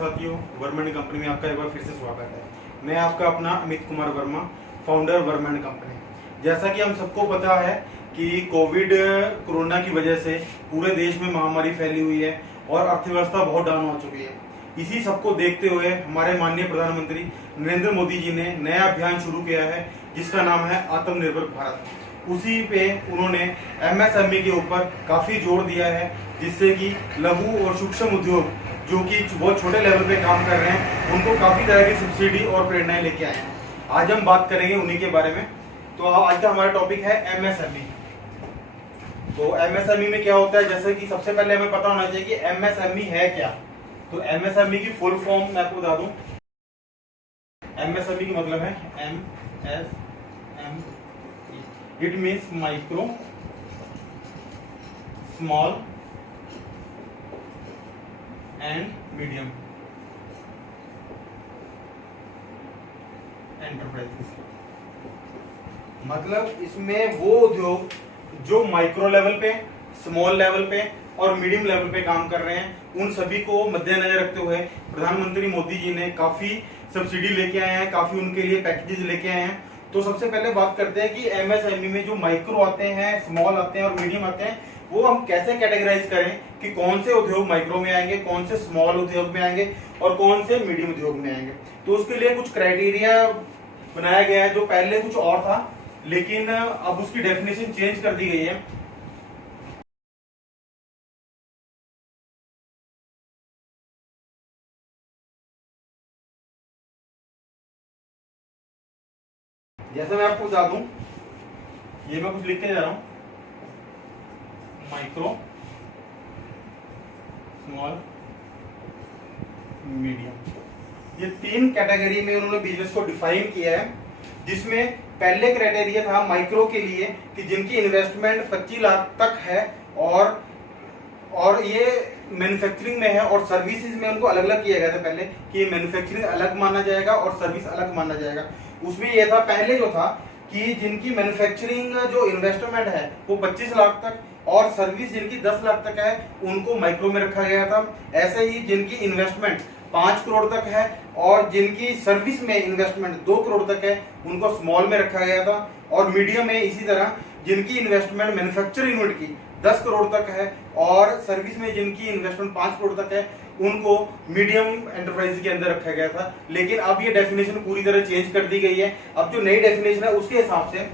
साथियों, Verma and company में आपका एक बार फिर से स्वागत है। मैं आपका अपना Amit Kumar Verma, founder Verma and company. जैसा कि हम सबको पता है कि कोरोना की वजह से पूरे देश में महामारी फैली हुई है और अर्थव्यवस्था बहुत डाउन हो चुकी है। इसी सबको देखते हुए हमारे माननीय प्रधानमंत्री नरेंद्र मोदी जी ने नया अभियान शुरू किया है जिसका नाम है आत्मनिर्भर भारत। उसी पे उन्होंने एमएसएमई के ऊपर काफी जोर दिया है, जिससे कि लघु और सूक्ष्म उद्योग जो कि बहुत छोटे लेवल पे काम कर रहे हैं उनको काफी तरह की सब्सिडी और प्रेरणाएं लेके आए हैं। आज हम बात करेंगे उन्हीं के बारे में। तो आज का हमारा टॉपिक है एमएसएमई। तो एमएसएमई में क्या होता है, जैसे कि सबसे पहले हमें पता होना चाहिए कि एमएसएमई है क्या। तो एमएसएमई की फुल फॉर्म मैं आपको बता दूं। एमएसएमई का मतलब है MSME। It means micro, small and medium enterprises. मतलब इसमें वो उद्योग जो माइक्रो लेवल पे, स्मॉल लेवल पे और मीडियम लेवल पे काम कर रहे हैं, उन सभी को मद्देनजर रखते हुए प्रधानमंत्री मोदी जी ने काफी सब्सिडी लेके आए हैं, काफी उनके लिए पैकेजेस लेके आए हैं। तो सबसे पहले बात करते हैं कि एमएसएमई में जो माइक्रो आते हैं, स्मॉल आते हैं और मीडियम आते हैं, वो हम कैसे कैटेगराइज करें कि कौन से उद्योग माइक्रो में आएंगे, कौन से स्मॉल उद्योग में आएंगे और कौन से मीडियम उद्योग में आएंगे। तो उसके लिए कुछ क्राइटेरिया बनाया गया है जो पहले कुछ और था, लेकिन अब उसकी डेफिनेशन चेंज कर दी गई है। जैसे मैं आपको बता दूं, ये मैं कुछ लिख के जा रहा हूं, माइक्रो, स्मॉल, मीडियम। ये तीन कैटेगरी में उन्होंने बिजनेस को डिफाइन किया है, जिसमें पहले क्राइटेरिया था माइक्रो के लिए कि जिनकी इन्वेस्टमेंट 25 लाख तक है और ये मैन्युफैक्चरिंग में है और सर्विसेज में उनको अलग अलग किया गया था पहले कि मैन्युफैक्चरिंग अलग माना जाएगा और सर्विस अलग माना जाएगा। उसमें यह था, पहले जो था कि जिनकी मैन्युफैक्चरिंग जो इन्वेस्टमेंट है वो 25 लाख तक और सर्विस जिनकी 10 लाख तक है उनको माइक्रो में रखा गया था। ऐसे ही जिनकी इन्वेस्टमेंट 5 करोड़ तक है और जिनकी सर्विस में इन्वेस्टमेंट 2 करोड़ तक है उनको स्मॉल में रखा गया था। और मीडियम में इसी तरह जिनकी इन्वेस्टमेंट मैन्युफैक्चरिंग यूनिट की 10 करोड़ तक है और सर्विस में जिनकी इन्वेस्टमेंट 5 करोड़ तक है उनको मीडियम एंटरप्राइज के अंदर रखा गया था। लेकिन अब ये डेफिनेशन पूरी तरह चेंज कर दी गई है। अब जो नई डेफिनेशन है उसके हिसाब से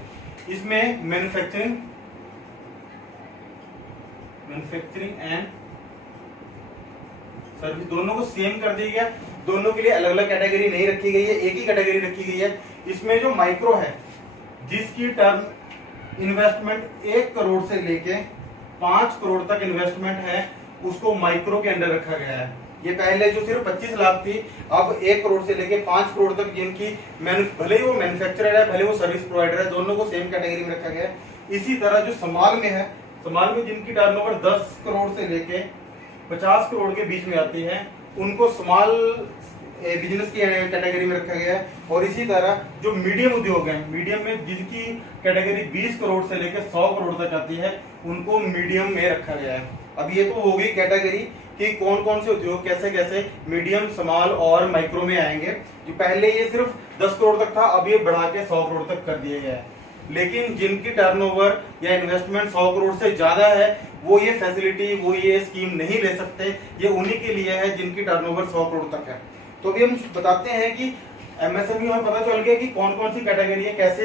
इसमें मैन्युफैक्चरिंग एंड सर्विस दोनों को सेम कर दिया गया। दोनों के लिए अलग अलग कैटेगरी नहीं रखी गई है, एक ही कैटेगरी रखी गई है। इसमें जो माइक्रो है, जिसकी टर्म इन्वेस्टमेंट 1 करोड़ से लेके 5 करोड़ तक इन्वेस्टमेंट है, उसको माइक्रो के अंदर रखा गया है। ये पहले जो सिर्फ 25 लाख थी, अब 1 करोड़ से लेके 5 करोड़ तक जिनकी भले ही वो मैन्युफैक्चरर है, भले वो सर्विस प्रोवाइडर है, दोनों को सेम कैटेगरी में रखा गया है। इसी तरह जो स्मॉल में है, स्मॉल में जिनकी टर्नओवर 10 करोड़ से लेके 50 करोड़ के बीच में आती है, उनको स्मॉल बिजनेस की कैटेगरी में रखा गया है। और इसी तरह जो मीडियम उद्योग है, मीडियम में जिनकी कैटेगरी 20 करोड़ से लेकर 100 करोड़ तक आती है, उनको मीडियम में रखा गया है। अब ये तो हो गई कैटेगरी कि कौन कौन से उद्योग कैसे कैसे मीडियम, स्मॉल और माइक्रो में आएंगे। जो पहले ये सिर्फ 10 करोड़ तक था, अब ये बढ़ा के 100 करोड़ तक कर दिया गया है। लेकिन जिनकी टर्नओवर या इन्वेस्टमेंट 100 करोड़ से ज्यादा है, वो ये फैसिलिटी, वो ये स्कीम नहीं ले सकते। ये उन्हीं के लिए है जिनकी टर्नओवर 100 करोड़ तक है। तो अभी हम बताते हैं कि एमएसएमई में पता चल गया कि कौन कौन सी कैटेगरी है, कैसे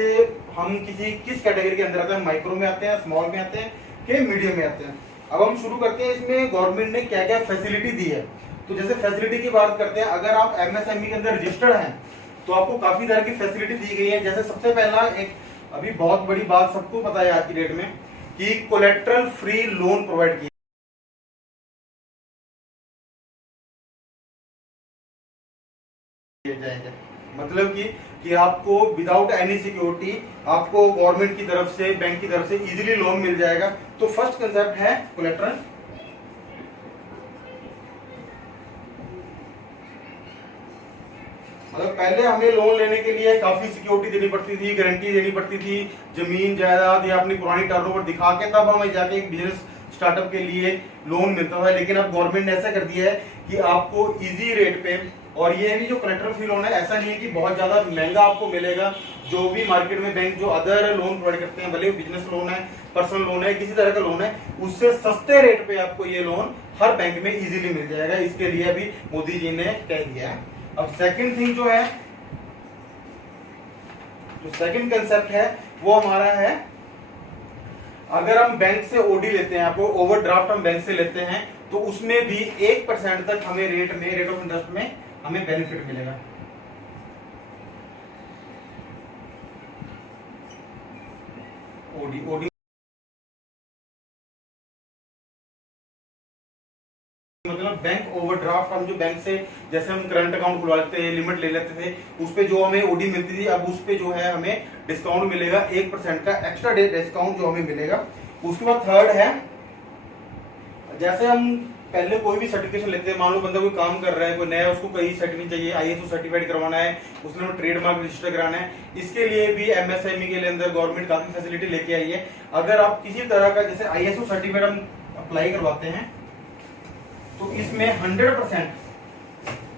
हम किस कैटेगरी के अंदर आते हैं, माइक्रो में आते हैं, स्मॉल में आते हैं कि मीडियम में आते हैं। अब हम शुरू करते हैं इसमें गवर्नमेंट ने क्या क्या फैसिलिटी दी है। तो जैसे फैसिलिटी की बात करते हैं, अगर आप एमएसएमई के अंदर रजिस्टर्ड हैं तो आपको काफी तरह की फैसिलिटी दी गई है। जैसे सबसे पहला, एक अभी बहुत बड़ी बात सबको पता है आज की डेट में, कि कोलेट्रल फ्री लोन प्रोवाइड किया जाएंगे। मतलब कि आपको विदाउट एनी सिक्योरिटी आपको गवर्नमेंट की तरफ से, बैंक की तरफ से इजीली लोन मिल जाएगा। तो फर्स्ट कंसेप्ट है कोलेट्रल। मतलब पहले हमें लोन लेने के लिए काफी सिक्योरिटी देनी पड़ती थी, गारंटी देनी पड़ती थी, जमीन जायदाद या अपनी पुरानी टर्नओवर दिखा के तब हमें जाके एक बिजनेस स्टार्टअप के लिए लोन मिलता था। लेकिन अब गवर्नमेंट ने ऐसा कर दिया है कि आपको इजी रेट पे, और ये भी जो कोलेटरल फ्री लोन है ऐसा नहीं है कि बहुत ज्यादा महंगा आपको मिलेगा। जो भी मार्केट में बैंक जो अदर लोन प्रोवाइड करते हैं, भले बिजनेस लोन है, पर्सनल लोन है, किसी तरह का लोन है, उससे सस्ते रेट पे आपको ये लोन हर बैंक में इजीली मिल जाएगा। इसके लिए अभी मोदी जी ने कह दिया है। अब सेकंड थिंग जो है, जो सेकंड कंसेप्ट है वो हमारा है, अगर हम बैंक से ओडी लेते हैं, आपको ओवरड्राफ्ट हम बैंक से लेते हैं, तो उसमें भी 1% तक हमें रेट ऑफ इंटरेस्ट में हमें बेनिफिट मिलेगा। ओडी मतलब बैंक ओवरड्राफ्ट, हम जो बैंक से जैसे हम करंट अकाउंट खुलवाते थे, लिमिट ले लेते थे, उस पे जो हमें ओडी मिलती थी, अब उस पे जो है हमें डिस्काउंट मिलेगा 1% का एक्स्ट्रा डिस्काउंट जो हमें मिलेगा। उसके बाद थर्ड है, जैसे हम पहले कोई भी सर्टिफिकेशन लेते हैं, मान लो बंदा कोई काम कर रहा है, कोई नया, उसको कई सर्टिफिकेट चाहिए, ISO सर्टिफाइड करवाना है, उसने ट्रेडमार्क रजिस्टर कराना है, इसके लिए भी MSME के अंदर गवर्नमेंट काफी फैसिलिटी लेके आई है। अगर आप किसी तरह का जैसे ISO सर्टिफिकेट हम अप्लाई करवाते हैं, तो इसमें 100%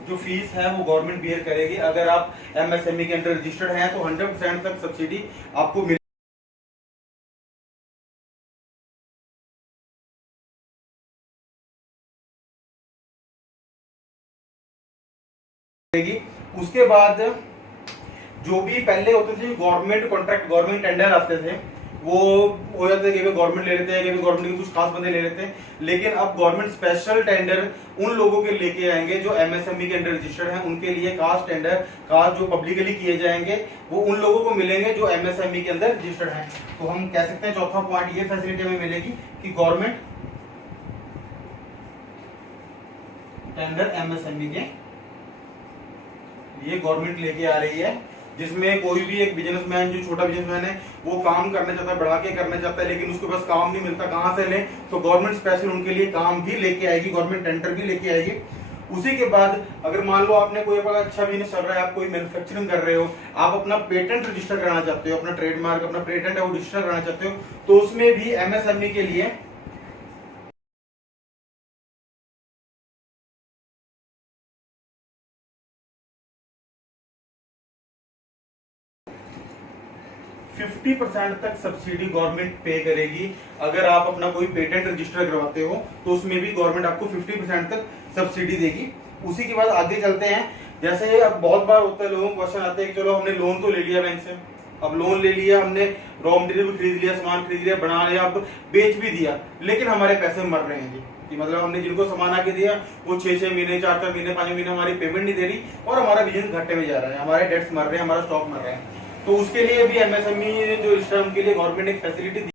जो फीस है वो गवर्नमेंट बियर करेगी। अगर आप MSME के अंडर रजिस्टर्ड हैं तो 100% तक सब्सिडी आपको मिलेगी। उसके बाद जो भी पहले होते थे गवर्नमेंट कॉन्ट्रैक्ट, गवर्नमेंट टेंडर आते थे, वो हो जाते हैं कि गवर्नमेंट ले लेते हैं, कि गवर्नमेंट के कुछ खास बंदे ले लेते हैं, लेकिन अब गवर्नमेंट स्पेशल टेंडर उन लोगों के लेके आएंगे जो MSME के अंडर रजिस्टर्ड हैं। उनके लिए कास्ट टेंडर कास्ट जो पब्लिकली किए जाएंगे वो उन लोगों को मिलेंगे जो MSME के अंदर रजिस्टर्ड हैं। तो हम कह सकते हैं चौथा पॉइंट ये फैसिलिटी हमें मिलेगी कि गवर्नमेंट टेंडर MSME के लिए गवर्नमेंट लेके आ रही है, जिसमें कोई भी एक बिजनेसमैन, जो छोटा बिजनेसमैन है, वो काम करना चाहता है, बढ़ा के करना चाहता है, लेकिन उसके पास काम नहीं मिलता, कहां से ले, तो गवर्नमेंट स्पेशल उनके लिए काम भी लेके आएगी, गवर्नमेंट टेंडर भी लेके आएगी। उसी के बाद अगर मान लो आपने कोई अच्छा बिजनेस चल रहा है, आप कोई मैन्युफैक्चरिंग कर रहे हो, आप अपना पेटेंट रजिस्टर कराना चाहते हो, अपना ट्रेडमार्क, अपना पेटेंट है वो रजिस्टर कराना चाहते हो, तो उसमें भी MSME के लिए 50% तक सब्सिडी गवर्नमेंट पे करेगी। अगर आप अपना कोई पेटेंट रजिस्टर करवाते हो तो उसमें भी गवर्नमेंट आपको 50% तक सब्सिडी देगी। उसी के बाद आगे चलते हैं, जैसे अब बहुत बार होता है, लोगों को क्वेश्चन आते हैं कि चलो हमने लोन तो ले लिया बैंक से, अब लोन ले लिया, हमने रॉ मटेरियल भी खरीद लिया, सामान खरीद लिया, बना लिया, अब बेच भी दिया, लेकिन हमारे पैसे मर रहे हैं कि मतलब हमने जिनको सामान आके दिया वो 6-6 महीने, 4-4 महीने, 5 महीने हमारी पेमेंट नहीं दे रही और हमारा बिजनेस घाटे में जा रहा है, हमारे डेट्स मर रहे हैं, हमारा स्टॉक मर रहा है। तो उसके लिए भी MSME जो रजिस्टर, उनके लिए गवर्नमेंट एक फैसिलिटी दी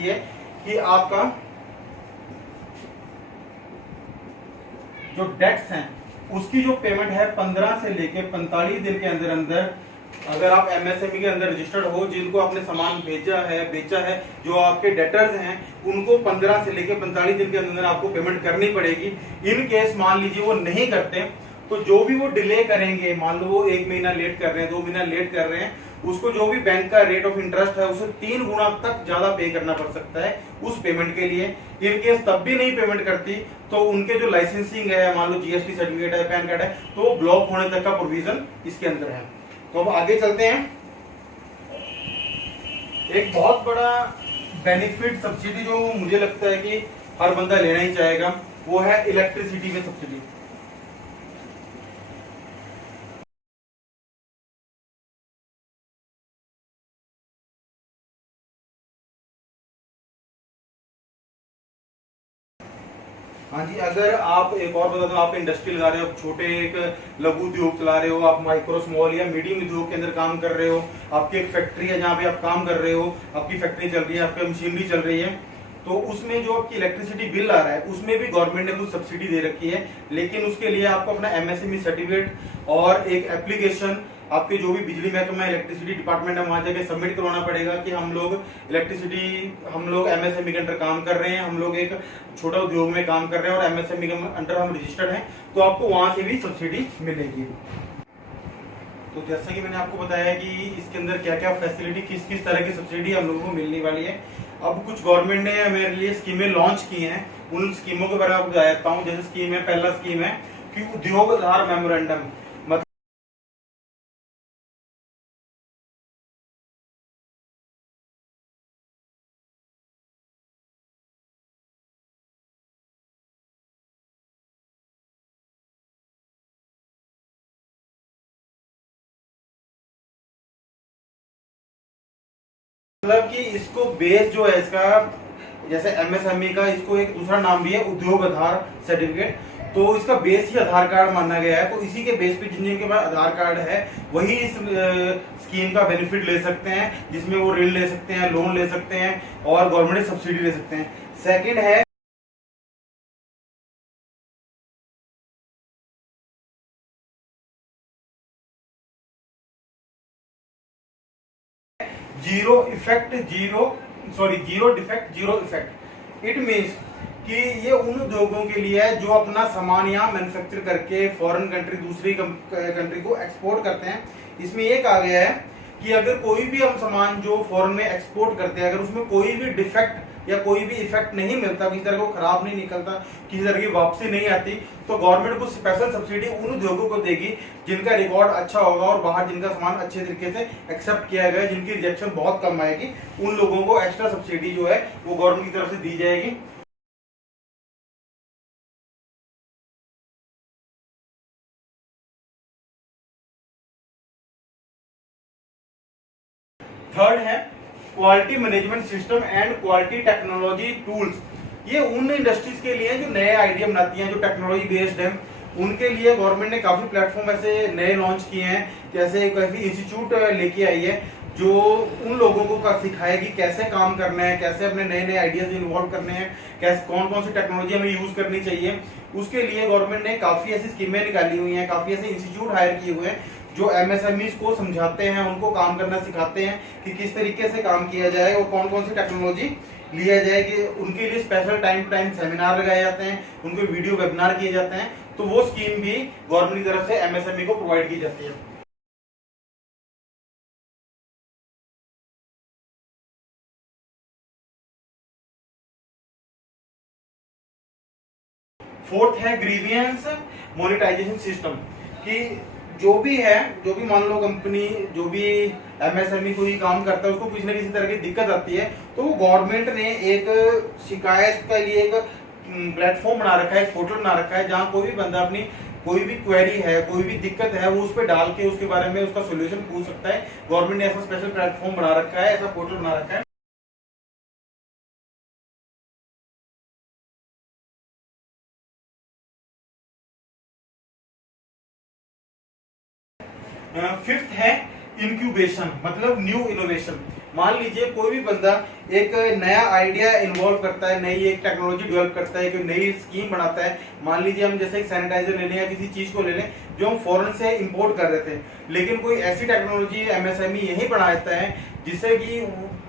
है कि आपका जो डेट्स हैं उसकी जो पेमेंट है 15 से लेके 45 दिन के अंदर अंदर, अगर आप MSME के अंदर रजिस्टर्ड हो, जिनको आपने सामान भेजा है, बेचा है, जो आपके डेटर्स हैं, उनको 15 से लेके 45 दिन के अंदर आपको पेमेंट करनी पड़ेगी। इन केस मान लीजिए वो नहीं करते, तो जो भी वो डिले करेंगे, मान लो वो 1 महीना लेट कर रहे हैं, 2 महीना लेट कर रहे हैं, उसको जो भी बैंक का रेट ऑफ इंटरेस्ट है उसे 3 गुना तक ज्यादा पे करना पड़ सकता है उस पेमेंट के लिए। इन केस तब भी नहीं पेमेंट करती तो उनके जो लाइसेंसिंग है, मान लो GST सर्टिफिकेट है, पैन कार्ड है, तो वो ब्लॉक होने तक का प्रोविजन इसके अंदर है। तो अब आगे चलते हैं। एक बहुत बड़ा बेनिफिट सब्सिडी जो मुझे लगता है कि हर बंदा लेना ही चाहेगा, वो है इलेक्ट्रिसिटी में सब्सिडी। हाँ जी, अगर आप एक और बता दो, आप इंडस्ट्री लगा रहे हो, छोटे एक लघु उद्योग चला रहे हो, आप माइक्रो स्मॉल या मीडियम उद्योग के अंदर काम कर रहे हो, आपकी एक फैक्ट्री है जहाँ पे आप काम कर रहे हो, आपकी फैक्ट्री चल रही है, आपकी मशीनरी चल रही है, तो उसमें जो आपकी इलेक्ट्रिसिटी बिल आ रहा है उसमें भी गवर्नमेंट ने कुछ सब्सिडी दे रखी है, लेकिन उसके लिए आपको अपना MSME सर्टिफिकेट और एक एप्लीकेशन आपके जो भी बिजली महकमा इलेक्ट्रिसिटी डिपार्टमेंट है वहां जाके सबमिट करवाना पड़ेगा कि हम लोग एमएसएमई के अंडर काम कर रहे हैं, हम लोग एक छोटा उद्योग में काम कर रहे हैं और एमएसएमई के अंडर हम रजिस्टर्ड हैं, तो आपको वहां से भी सब्सिडी मिलेगी। तो जैसा कि मैंने आपको बताया कि इसके अंदर क्या क्या फैसिलिटी, किस किस तरह की सब्सिडी हम लोगों को मिलने वाली है। अब कुछ गवर्नमेंट ने मेरे लिए स्कीमें लॉन्च की हैं, उन स्कीमों के बारे में आपको बताता हूँ। जैसे स्कीम है, पहला स्कीम है कि उद्योग आधार मेमोरेंडम, मतलब कि इसको बेस जो है इसका, जैसे एमएसएमई का इसको एक दूसरा नाम भी है उद्योग आधार सर्टिफिकेट, तो इसका बेस ही आधार कार्ड माना गया है। तो इसी के बेस पे जिन जिनके पास आधार कार्ड है वही इस स्कीम का बेनिफिट ले सकते हैं, जिसमें वो ऋण ले सकते हैं, लोन ले सकते हैं और गवर्नमेंट सब्सिडी ले सकते हैं। सेकंड है zero defect zero effect. It means कि ये उन उद्योगों के लिए है जो अपना सामान यहाँ मैन्युफैक्चर करके फॉरेन कंट्री, दूसरी कंट्री को एक्सपोर्ट करते हैं। इसमें ये कहा गया है कि अगर कोई भी हम सामान जो फॉरेन में एक्सपोर्ट करते हैं, अगर उसमें कोई भी डिफेक्ट या कोई भी इफेक्ट नहीं मिलता, किसी तरह को खराब नहीं निकलता, किसी तरह की वापसी नहीं आती, तो गवर्नमेंट कुछ स्पेशल सब्सिडी उन उद्योगों को देगी जिनका रिकॉर्ड अच्छा होगा और बाहर जिनका सामान अच्छे तरीके से एक्सेप्ट किया गया, जिनकी रिजेक्शन बहुत कम आएगी, उन लोगों को एक्स्ट्रा सब्सिडी जो है वो गवर्नमेंट की तरफ से दी जाएगी। थर्ड है quality management system and quality technology tools. ये उन इंडस्ट्रीज के लिए जो नए आइडिया बनाती हैं, जो टेक्नोलॉजी बेस्ड हैं, उनके लिए गवर्नमेंट ने काफी प्लेटफॉर्म ऐसे नए लॉन्च किए हैं। जैसे काफी इंस्टीट्यूट लेके आई है जो उन लोगों को सिखाएगी कैसे काम करना है, कैसे अपने नए नए आइडियाज इन्वॉल्व करने हैं, कैसे कौन कौन सी टेक्नोलॉजी हमें यूज करनी चाहिए। उसके लिए गवर्नमेंट ने काफी ऐसी स्कीमें निकाली हुई हैं, काफी ऐसे इंस्टीट्यूट हायर किए हुए हैं जो एमएसएमईज को समझाते हैं, उनको काम करना सिखाते हैं कि किस तरीके से काम किया जाए और कौन कौन सी टेक्नोलॉजी लिया जाए। कि उनके लिए special time to time seminar लगाए जाते हैं, उनको वीडियो वेबिनार किए जाते हैं। तो वो स्कीम भी गवर्नमेंट की तरफ से एमएसएमई को प्रोवाइड की जाती है। फोर्थ है ग्रीवियंस मोनेटाइजेशन सिस्टम, कि जो भी है, जो भी मान लो कंपनी, जो भी एमएसएमई कोई काम करता है, उसको किसी न किसी तरह की दिक्कत आती है, तो वो गवर्नमेंट ने एक शिकायत के लिए एक प्लेटफॉर्म बना रखा है, एक पोर्टल बना रखा है, जहाँ कोई भी बंदा अपनी कोई भी क्वेरी है, कोई भी दिक्कत है, वो उस पर डाल के उसके बारे में उसका सोल्यूशन पूछ सकता है। गवर्नमेंट ने ऐसा स्पेशल प्लेटफॉर्म बना रखा है, ऐसा पोर्टल बना रखा है। फिफ्थ है इंक्यूबेशन, मतलब न्यू इनोवेशन। मान लीजिए कोई भी बंदा एक नया आइडिया इन्वॉल्व करता है, नई एक टेक्नोलॉजी डेवलप करता है, एक नई स्कीम बनाता है। मान लीजिए हम जैसे एक सैनिटाइजर ले लें या किसी चीज को ले लें जो हम फॉरेन से इंपोर्ट कर रहे थे, लेकिन कोई ऐसी टेक्नोलॉजी एमएसएमई यही बनाता है जिससे कि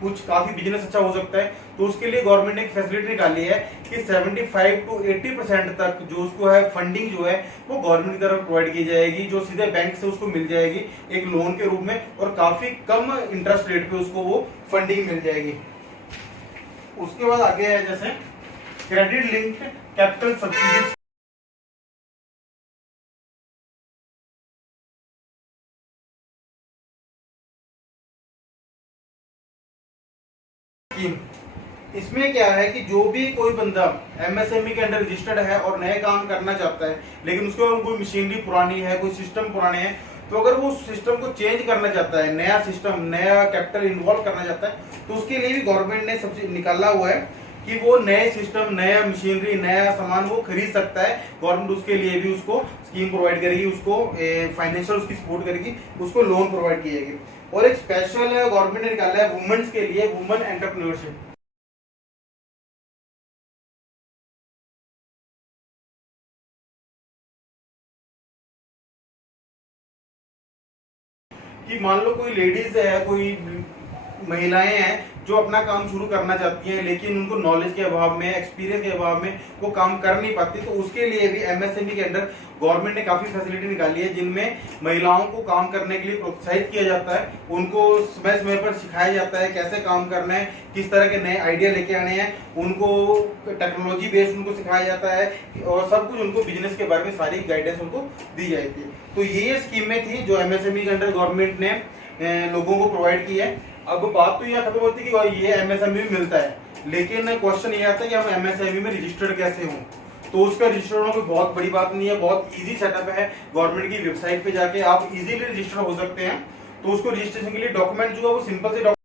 कुछ काफी बिजनेस अच्छा हो सकता है। तो उसके लिए गवर्नमेंट ने एक फैसिलिटी निकाली है कि 75 to 80% तक जो उसको है फंडिंग जो है वो गवर्नमेंट की तरफ प्रोवाइड की जाएगी, जो सीधे बैंक से उसको मिल जाएगी एक लोन के रूप में, और काफी कम इंटरेस्ट रेट पे उसको वो फंडिंग मिल जाएगी। उसके बाद आगे है जैसे credit linked capital subsidy scheme. इसमें क्या है कि जो भी कोई बंदा एमएसएमई के अंडर रजिस्टर्ड है और नए काम करना चाहता है, लेकिन उसके कोई मशीनरी पुरानी है, कोई सिस्टम पुराने हैं, तो अगर वो सिस्टम को चेंज करना चाहता है, नया सिस्टम, नया कैपिटल इन्वॉल्व करना चाहता है, तो उसके लिए भी गवर्नमेंट ने सबसे निकाला हुआ है कि वो नए सिस्टम, नया मशीनरी, नया सामान वो खरीद सकता है। गवर्नमेंट उसके लिए भी उसको स्कीम प्रोवाइड करेगी, उसको फाइनेंशियल उसकी सपोर्ट करेगी, उसको लोन प्रोवाइड की जाएगी। और एक स्पेशल गवर्नमेंट ने निकाला है वुमेन्स के लिए, वुमेन एंटरप्रेन्योरशिप। कि मान लो कोई लेडीज है, कोई महिलाएं हैं जो अपना काम शुरू करना चाहती हैं, लेकिन उनको नॉलेज के अभाव में, एक्सपीरियंस के अभाव में वो काम कर नहीं पाती, तो उसके लिए भी एमएसएमई के अंडर गवर्नमेंट ने काफी फैसिलिटी निकाली है, जिनमें महिलाओं को काम करने के लिए प्रोत्साहित किया जाता है, उनको समय समय पर सिखाया जाता है कैसे काम करना है, किस तरह के नए आइडिया लेके आने हैं, उनको टेक्नोलॉजी बेस्ड उनको सिखाया जाता है, और सब कुछ उनको बिजनेस के बारे में सारी गाइडेंस उनको दी जाती है। तो ये स्कीमें थी जो एमएसएमई के अंडर गवर्नमेंट ने लोगों को प्रोवाइड की है। अब बात तो यह खत्म होती है कि ये एमएसएमई में मिलता है, लेकिन क्वेश्चन ये आता है कि हम एमएसएमई में रजिस्टर्ड कैसे हों। तो उसका रजिस्टर होना कोई बहुत बड़ी बात नहीं है, बहुत इजी सेटअप है। गवर्नमेंट की वेबसाइट पे जाके आप इजीली रजिस्टर हो सकते हैं। तो उसको रजिस्ट्रेशन के लिए डॉक्यूमेंट जो है वो सिंपल से डॉक्यूमेंट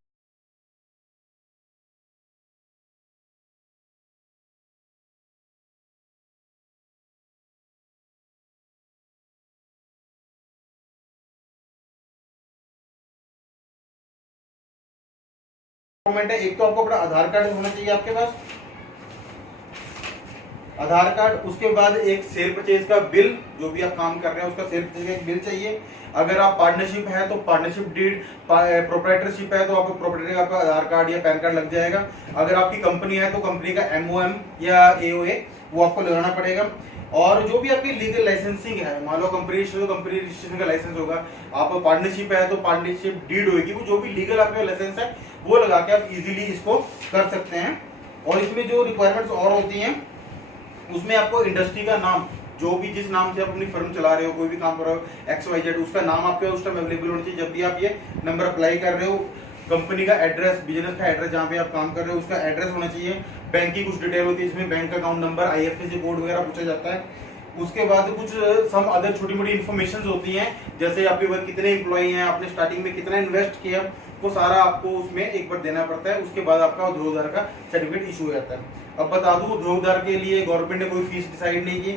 है। एक तो आपको अपना आधार कार्ड होना चाहिए आपके पास, आधार कार्ड, उसके बाद एक सेल परचेज का बिल, जो भी आप काम कर रहे हैं उसका सेल परचेज का एक बिल चाहिए। अगर आप पार्टनरशिप है तो पार्टनरशिप डीड, प्रोप्राइटरशिप है तो आपको प्रोप्राइटर का आधार कार्ड या पैन कार्ड लग जाएगा। अगर आपकी कंपनी है तो कंपनी का एमओएम या एओए वो आपको लगाना पड़ेगा। और जो भी आपकी लीगल लाइसेंसिंग है, मान लो कंपनी रजिस्टर तो कंपनी रजिस्ट्रेशन का लाइसेंस होगा, आप पार्टनरशिप है तो पार्टनरशिप डीड होगी, वो जो भी लीगल आपका लाइसेंस है वो लगा के आप इजीली इसको कर सकते हैं। और इसमें जो रिक्वायरमेंट्स और होती हैं उसमें आपको इंडस्ट्री का नाम, जो भी जिस नाम से आप अपनी फर्म चला रहे हो, कोई भी काम कर रहे हो XYZ, उसका नाम आपके उस टाइम अवेलेबल होना चाहिए जब भी आप ये नंबर अप्लाई कर रहे हो। कंपनी का एड्रेस, बिजनेस का एड्रेस जहाँ पे आप काम कर रहे हो उसका एड्रेस होना चाहिए। बैंक की कुछ डिटेल होती है जिसमें bank account number, IFSC code वगैरह पूछा जाता है। उसके बाद कुछ सम अदर छोटी मोटी इन्फॉर्मेशन होती हैं, जैसे आपके पास कितने एम्प्लॉई हैं, आपने स्टार्टिंग में कितना इन्वेस्ट किया, वो सारा आपको उसमें एक बार देना पड़ता है। उसके बाद आपका उद्योगदार का सर्टिफिकेट इशू हो जाता है। अब बता दूं, उद्योगदार के लिए गवर्नमेंट ने कोई फीस डिसाइड नहीं की,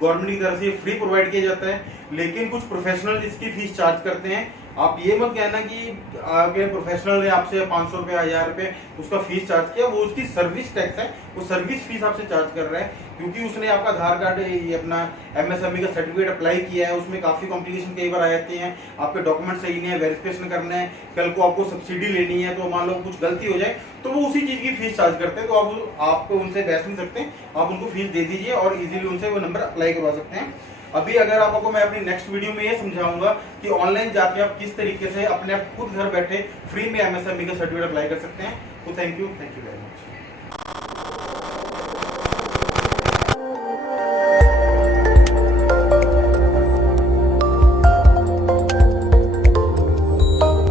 गवर्नमेंट की तरफ से फ्री प्रोवाइड किया जाता है, लेकिन कुछ प्रोफेशनल इसकी फीस चार्ज करते हैं। आप ये मत कहना कि आपके प्रोफेशनल ने आपसे 500 रुपए 1000 रुपए उसका फीस चार्ज किया, वो उसकी सर्विस टैक्स है, वो सर्विस फीस आपसे चार्ज कर रहा है, क्योंकि उसने आपका आधार कार्ड, ये अपना एमएसएमई का सर्टिफिकेट अप्लाई किया है। उसमें काफी कॉम्प्लिकेशन कई बार आ जाती हैं, आपके डॉक्यूमेंट सही नहीं है, वेरिफिकेशन करना है, कल को आपको सब्सिडी लेनी है, तो मान लो कुछ गलती हो जाए तो वो उसी चीज की फीस चार्ज करते हैं। तो आप उनसे बहस नहीं सकते, आप उनको फीस दे दीजिए और इजीली उनसे वो नंबर अप्लाई करवा सकते हैं। अभी अगर आपको मैं अपनी नेक्स्ट वीडियो में ये समझाऊंगा कि ऑनलाइन जाके आप किस तरीके से अपने आप खुद घर बैठे फ्री में एमएसएमई का सर्टिफिकेट अप्लाई कर सकते हैं। तो थैंक यू वेरी मच।